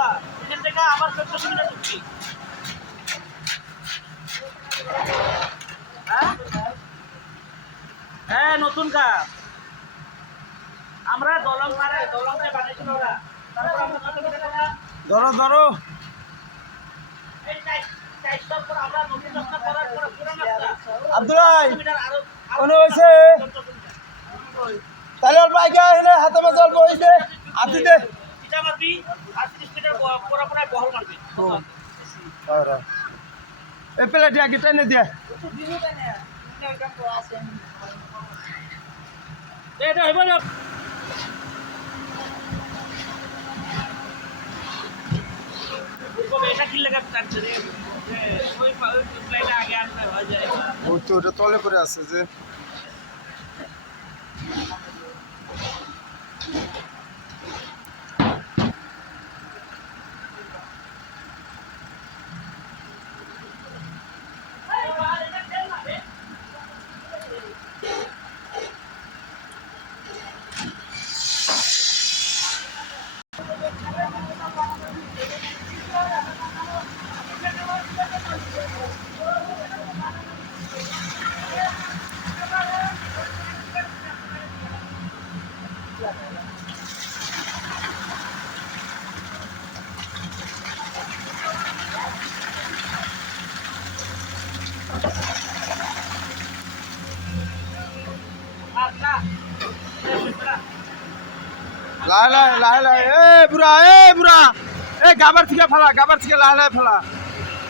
না এখান থেকে আবার 1400 মিটার ঢুকছি। হ্যাঁ নতুন কাজ আমরা দলং পারে দলংটাই বানাইছিল ওরা। তারপর আমরা কত মিটার ধরো ধরো এই 400 পর আমরা নতুন রাস্তা করার পর পুরো রাস্তা আব্দুল ভাই মিটার আরো কোন হইছে তাহলে অল্প আগে এনে হাতে মাঝে অল্প হইছে আতিতে এটা মারবি আর 30 মিটার পুরো পুরো বহল মারবি। এই প্লেট আগে টেনে দিয়ে এটা হইব না এটা কি লাগা টানছে রে ওই প্লেট আগে আনতে হয় যায় ওই তো ওটা তলে করে আছে যে লাহে লাহে লাহে লাহে এ বুড়া এ গাবার থেকে ফেলা গাবার থেকে লাহে লাহে ফেলা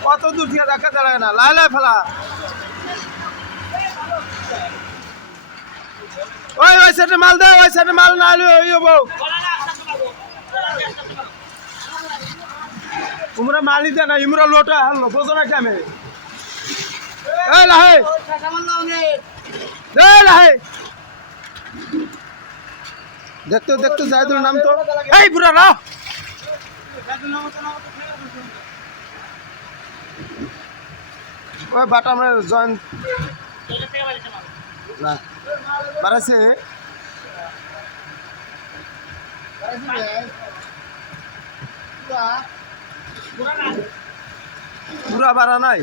কত দূর থেকে দেখা যায় না লাহে লাহে ফেলা ওই সাইডে মাল দে ওই সাইডে মাল না আলো ওই হবো তোমরা মালি দে না ইমরা লোটা হারলো বোঝো না কেমে এই লাহে লাহে দেখতো দেখতো জায়দুল নাম তো এই বুড়া না ওই বাটা আমরা জয়েন না বাড়াছে পুরা বাড়া নাই